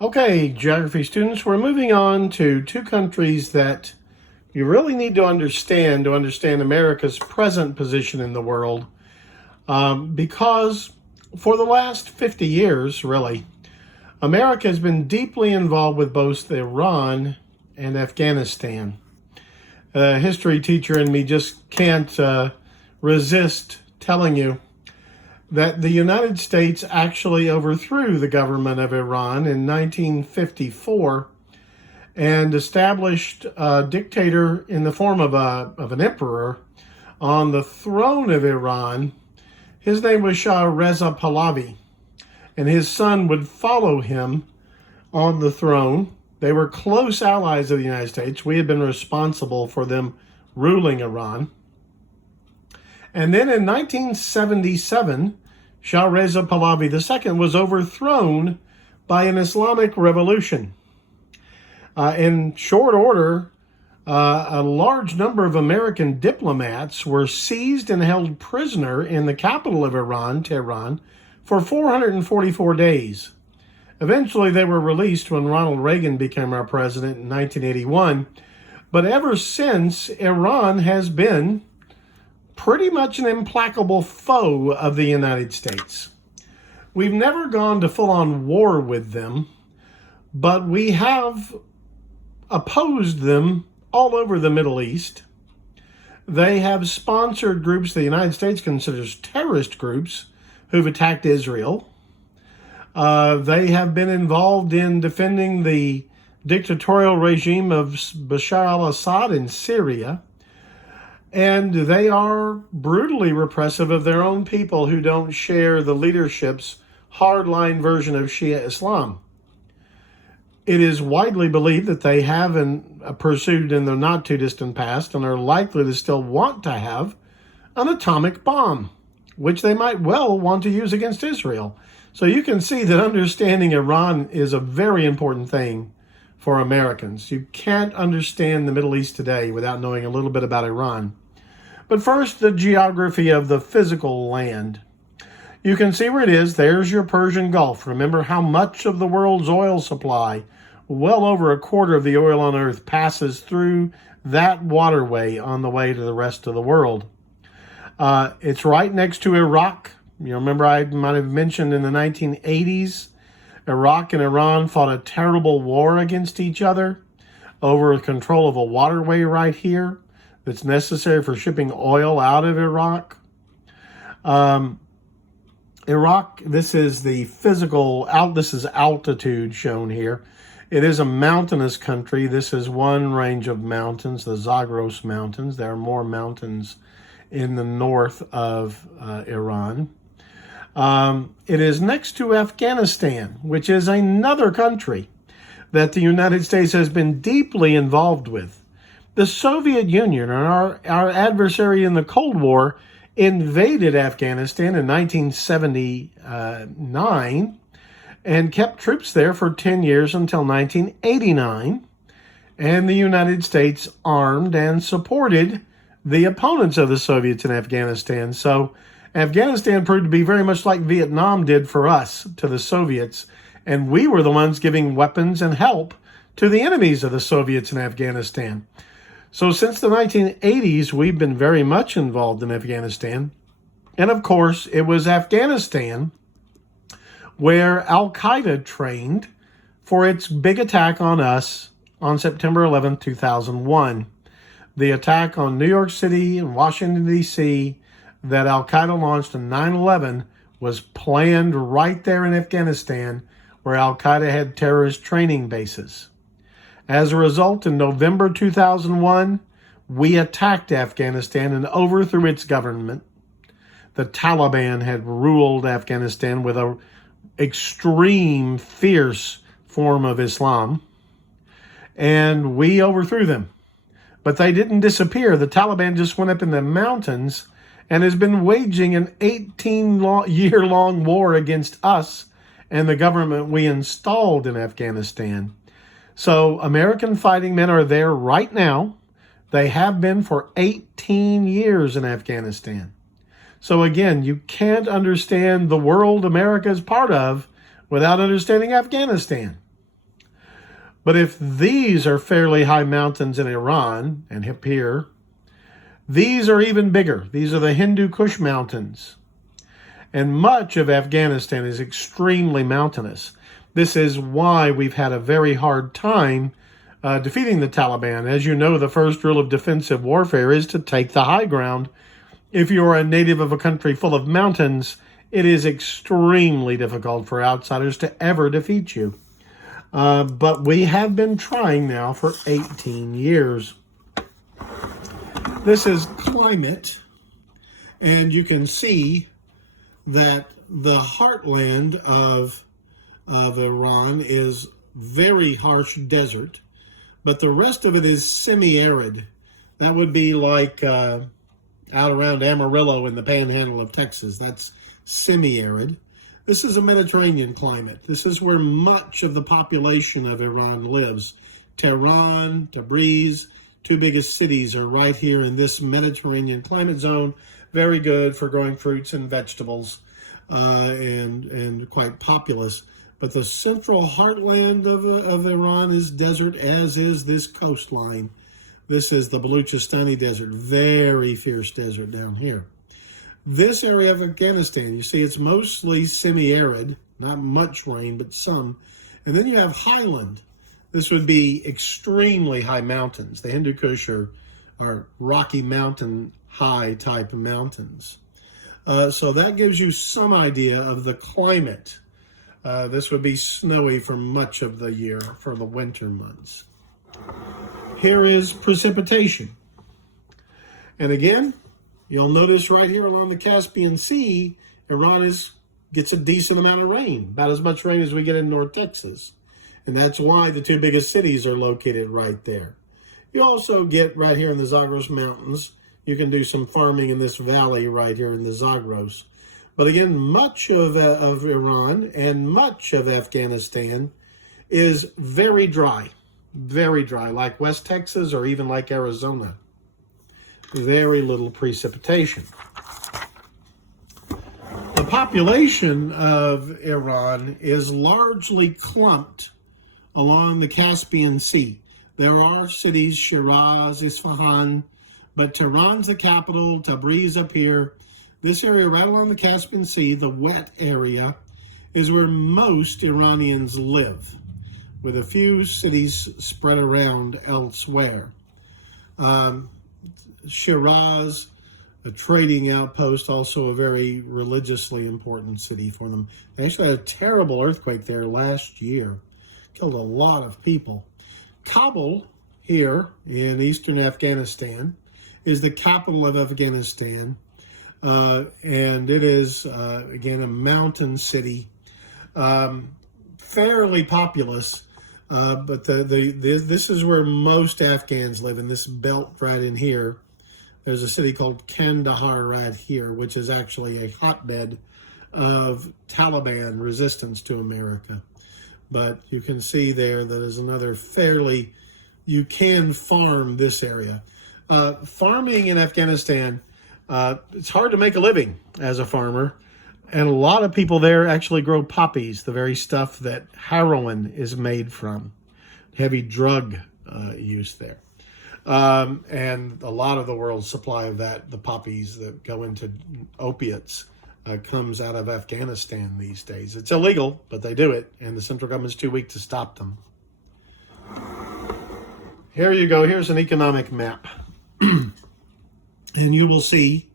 Okay, geography students, we're moving on to two countries that you really need to understand America's present position in the world. Because for the last 50 years, really, America has been deeply involved with both Iran and Afghanistan. A history teacher in me just can't resist telling you that the United States actually overthrew the government of Iran in 1954 and established a dictator in the form of an emperor on the throne of Iran. His name was Shah Reza Pahlavi, and his son would follow him on the throne. They were close allies of the United States. We had been responsible for them ruling Iran. And then in 1977, Shah Reza Pahlavi II was overthrown by an Islamic revolution. In short order, a large number of American diplomats were seized and held prisoner in the capital of Iran, Tehran, for 444 days. Eventually, they were released when Ronald Reagan became our president in 1981. But ever since, Iran has been pretty much an implacable foe of the United States. We've never gone to full-on war with them, but we have opposed them all over the Middle East. They have sponsored groups the United States considers terrorist groups who've attacked Israel. They have been involved in defending the dictatorial regime of Bashar al-Assad in Syria. And they are brutally repressive of their own people who don't share the leadership's hardline version of Shia Islam. It is widely believed that they have pursued in the not too distant past and are likely to still want to have an atomic bomb, which they might well want to use against Israel. So you can see that understanding Iran is a very important thing for Americans. You can't understand the Middle East today without knowing a little bit about Iran. But first, the geography of the physical land. You can see where it is. There's your Persian Gulf. Remember how much of the world's oil supply, well over a quarter of the oil on Earth, passes through that waterway on the way to the rest of the world. It's right next to Iraq. You remember I might have mentioned in the 1980s, Iraq and Iran fought a terrible war against each other over control of a waterway right here that's necessary for shipping oil out of Iraq. Iraq, this is the this is altitude shown here. It is a mountainous country. This is one range of mountains, the Zagros Mountains. There are more mountains in the north of Iran. It is next to Afghanistan, which is another country that the United States has been deeply involved with. The Soviet Union, our adversary in the Cold War, invaded Afghanistan in 1979 and kept troops there for 10 years until 1989. And the United States armed and supported the opponents of the Soviets in Afghanistan. So Afghanistan proved to be very much like Vietnam did for us to the Soviets, and we were the ones giving weapons and help to the enemies of the Soviets in Afghanistan. So since the 1980s, we've been very much involved in Afghanistan. And of course, it was Afghanistan where Al-Qaeda trained for its big attack on us on September 11, 2001. The attack on New York City and Washington, D.C., that Al-Qaeda launched on 9/11 was planned right there in Afghanistan, where Al-Qaeda had terrorist training bases. As a result, in November 2001, we attacked Afghanistan and overthrew its government. The Taliban had ruled Afghanistan with an extreme, fierce form of Islam, and we overthrew them. But they didn't disappear. The Taliban just went up in the mountains and has been waging an 18-year-long war against us and the government we installed in Afghanistan. So American fighting men are there right now. They have been for 18 years in Afghanistan. So again, you can't understand the world America is part of without understanding Afghanistan. But if these are fairly high mountains in Iran and up here, these are even bigger. These are the Hindu Kush Mountains. And much of Afghanistan is extremely mountainous. This is why we've had a very hard time defeating the Taliban. As you know, the first rule of defensive warfare is to take the high ground. If you're a native of a country full of mountains, it is extremely difficult for outsiders to ever defeat you. But we have been trying now for 18 years. This is climate, and you can see that the heartland of Iran is very harsh desert, but the rest of it is semi-arid. That would be like out around Amarillo in the panhandle of Texas. That's semi-arid. This is a Mediterranean climate. This is where much of the population of Iran lives. Tehran, Tabriz, two biggest cities are right here in this Mediterranean climate zone. Very good for growing fruits and vegetables and quite populous. But the central heartland of Iran is desert, as is this coastline. This is the Baluchistani desert, very fierce desert down here. This area of Afghanistan, you see it's mostly semi-arid, not much rain, but some. And then you have highland. This would be extremely high mountains. The Hindu Kush are Rocky Mountain high type of mountains. So that gives you some idea of the climate. This would be snowy for much of the year, for the winter months. Here is precipitation. And again, you'll notice right here along the Caspian Sea, Iran gets a decent amount of rain, about as much rain as we get in North Texas. And that's why the two biggest cities are located right there. You also get right here in the Zagros Mountains, you can do some farming in this valley right here in the Zagros. But again, much of Iran and much of Afghanistan is very dry, like West Texas or even like Arizona. Very little precipitation. The population of Iran is largely clumped along the Caspian Sea. There are cities, Shiraz, Isfahan, but Tehran's the capital, Tabriz up here. This area right along the Caspian Sea, the wet area, is where most Iranians live, with a few cities spread around elsewhere. Shiraz, a trading outpost, also a very religiously important city for them. They actually had a terrible earthquake there last year. Killed a lot of people. Kabul, here in eastern Afghanistan, is the capital of Afghanistan. And it is, again, a mountain city, fairly populous, but this is where most Afghans live, in this belt right in here. There's a city called Kandahar right here, which is actually a hotbed of Taliban resistance to America. But you can see there that is another fairly, you can farm this area. Farming in Afghanistan, it's hard to make a living as a farmer. And a lot of people there actually grow poppies, the very stuff that heroin is made from. Heavy drug use there. And a lot of the world's supply of that, the poppies that go into opiates, comes out of Afghanistan these days. It's illegal, but they do it, and the central government's too weak to stop them. Here you go. Here's an economic map. And you will see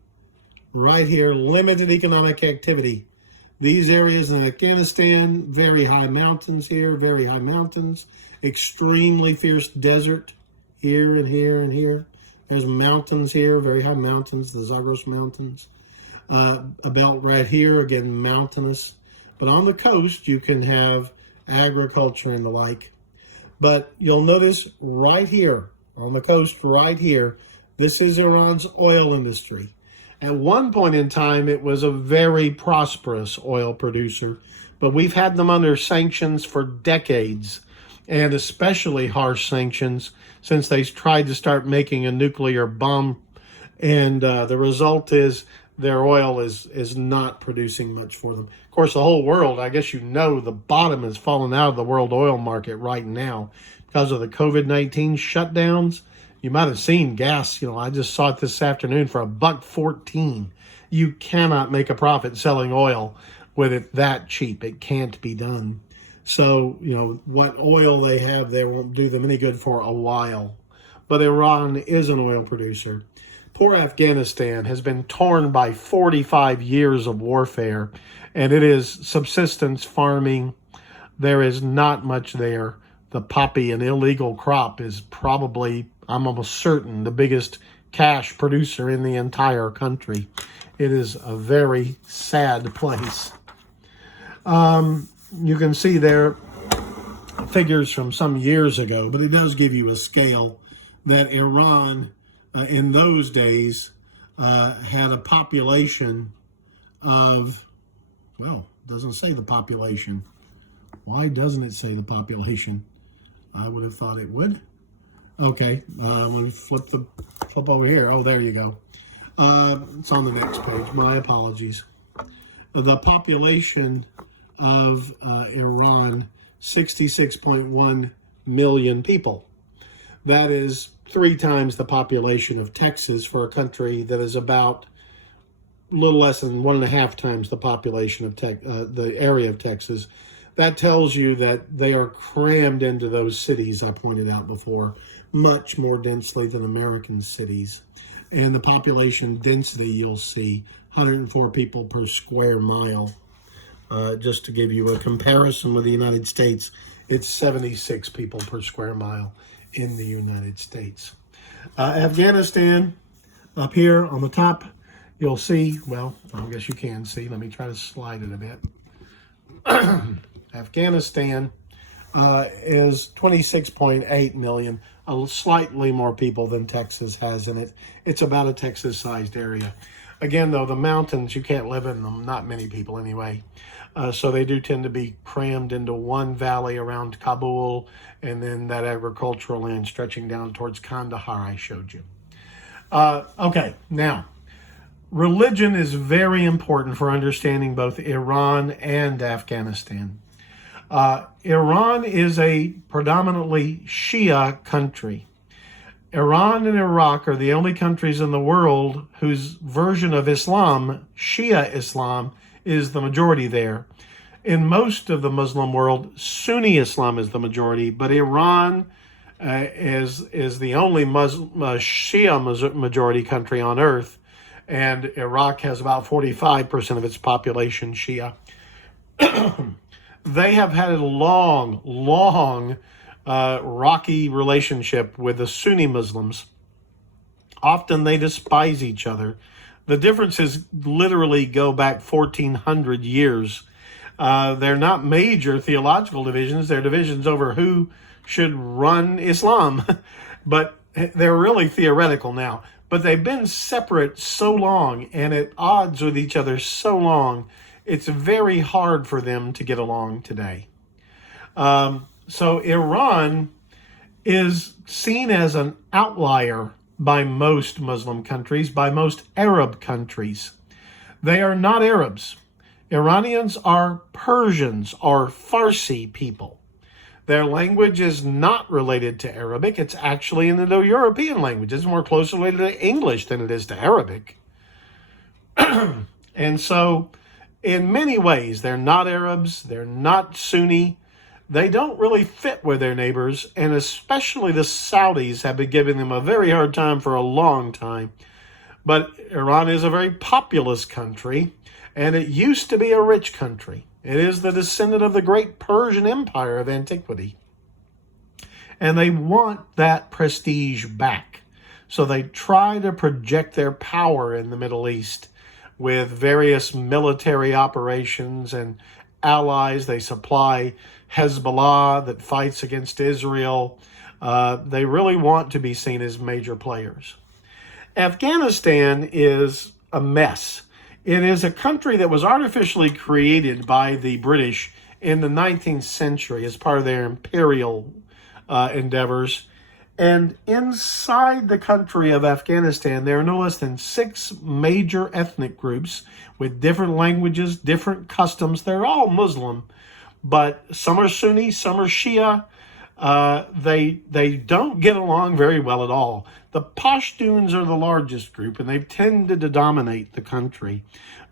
right here, limited economic activity. These areas in Afghanistan, very high mountains here, very high mountains, extremely fierce desert here and here and here. There's mountains here, very high mountains, the Zagros Mountains. A belt right here, again, mountainous. But on the coast, you can have agriculture and the like. But you'll notice right here, on the coast right here, this is Iran's oil industry. At one point in time, it was a very prosperous oil producer, but we've had them under sanctions for decades, and especially harsh sanctions since they tried to start making a nuclear bomb. And the result is their oil is not producing much for them. Of course, the whole world, I guess you know, the bottom has fallen out of the world oil market right now because of the COVID-19 shutdowns. You might have seen gas. I just saw it this afternoon for $1.14. You cannot make a profit selling oil with it that cheap. It can't be done. So, what oil they have there won't do them any good for a while. But Iran is an oil producer. Poor Afghanistan has been torn by 45 years of warfare, and it is subsistence farming. There is not much there. The poppy, an illegal crop, is probably, I'm almost certain, the biggest cash producer in the entire country. It is a very sad place. You can see there figures from some years ago, but it does give you a scale that Iran in those days had a population of, well, it doesn't say the population. Why doesn't it say the population? I would have thought it would. Okay, I'm going to flip over here. Oh, there you go. It's on the next page. My apologies. The population of Iran, 66.1 million people. That is 3 times the population of Texas for a country that is about a little less than 1.5 times the population of the area of Texas. That tells you that they are crammed into those cities I pointed out before, much more densely than American cities. And the population density, you'll see, 104 people per square mile. Just to give you a comparison with the United States, it's 76 people per square mile in the United States. Afghanistan, up here on the top, you'll see, well, I guess you can see. Let me try to slide it a bit. Afghanistan is 26.8 million, slightly more people than Texas has in it. It's about a Texas-sized area. Again, though, the mountains, you can't live in them, not many people anyway. So they do tend to be crammed into one valley around Kabul, and then that agricultural land stretching down towards Kandahar I showed you. Okay, now, religion is very important for understanding both Iran and Afghanistan. Iran is a predominantly Shia country. Iran and Iraq are the only countries in the world whose version of Islam, Shia Islam, is the majority there. In most of the Muslim world, Sunni Islam is the majority, but Iran is the only Shia majority country on earth, and Iraq has about 45% of its population Shia. They have had a long, rocky relationship with the Sunni Muslims. Often they despise each other. The differences literally go back 1,400 years. They're not major theological divisions. They're divisions over who should run Islam. But they're really theoretical now. But they've been separate so long and at odds with each other so long, it's very hard for them to get along today. So Iran is seen as an outlier by most Muslim countries, by most Arab countries. They are not Arabs. Iranians are Persians or Farsi people. Their language is not related to Arabic. It's actually an Indo-European language. It's more closely related to English than it is to Arabic. And so, in many ways, they're not Arabs. They're not Sunni. They don't really fit with their neighbors, and especially the Saudis have been giving them a very hard time for a long time. But Iran is a very populous country, and it used to be a rich country. It is the descendant of the great Persian Empire of antiquity. And they want that prestige back. So they try to project their power in the Middle East with various military operations and allies. They supply Hezbollah that fights against Israel. They really want to be seen as major players. Afghanistan is a mess. It is a country that was artificially created by the British in the 19th century as part of their imperial endeavors. And inside the country of Afghanistan, there are no less than 6 major ethnic groups with different languages, different customs. They're all Muslim, but some are Sunni, some are Shia. They don't get along very well at all. The Pashtuns are the largest group, and they've tended to dominate the country.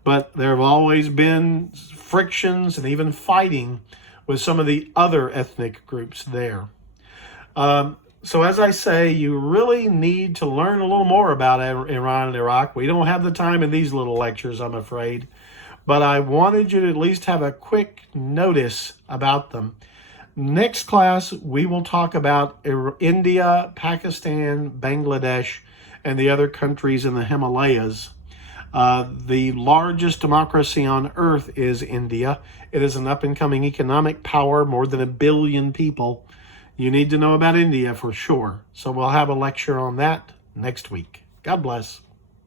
But there have always been frictions and even fighting with some of the other ethnic groups there. So as I say, you really need to learn a little more about Iran and Iraq. We don't have the time in these little lectures, I'm afraid. But I wanted you to at least have a quick notice about them. Next class, we will talk about India, Pakistan, Bangladesh, and the other countries in the Himalayas. The largest democracy on earth is India. It is an up-and-coming economic power, more than 1 billion people. You need to know about India for sure. So we'll have a lecture on that next week. God bless.